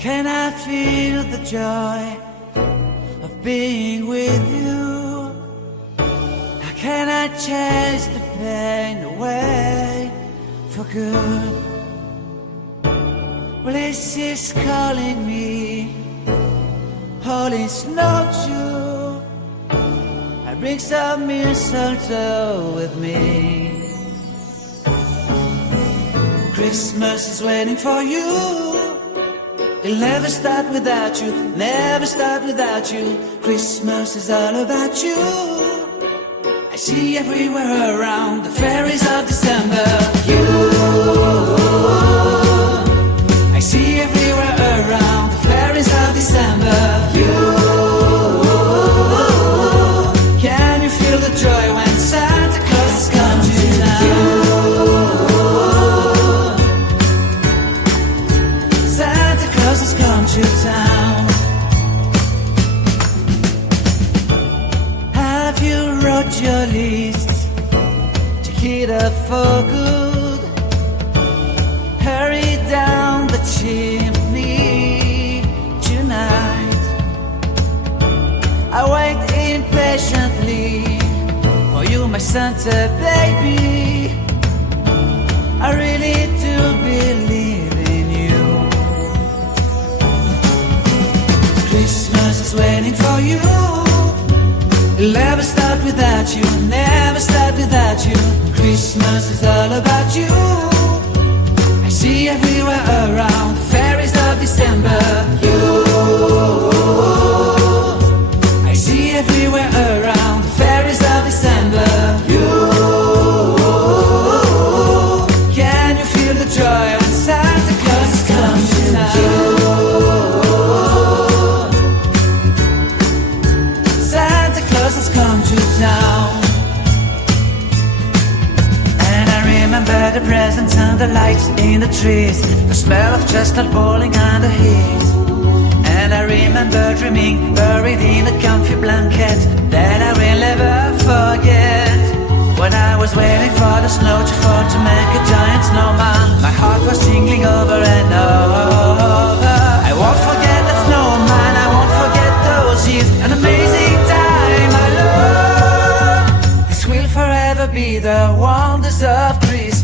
can I feel the joy of being with you? How can I chase the pain away for good? Well, this is calling me, all is not true. I bring some mistletoe with me. Christmas is waiting for you. It'll never start without you, never start without you. Christmas is all about you. I see everywhere around the fairies of December. You, I see everywhere around the fairies of December. You, can you feel the joy when Santa Claus has come to town? Santa Claus has come to town. Have you wrote your list to hit up for good? Hurry down the chimney tonight. I wait impatiently for you, my Santa baby. I really do believe in you. Christmas is waiting for you. It'll never start without you, never start without you. Christmas is all about you. I see everywhere around the fairies of December. You, I see everywhere around the fairies of December. You, can you feel the joy when Santa Claus has come to town? Santa Claus has come to town. And I remember the presents and the lights in the trees, the smell of chestnut boiling on the heat. And I remember dreaming, buried in a comfy blanket that I will never forget. When I was waiting for the snow to fall to make a giant snowman, my heart was jingling over and over. I won't forget that snowman, I won't forget those years, an amazing time I love. This will forever be the wonders of Christmas.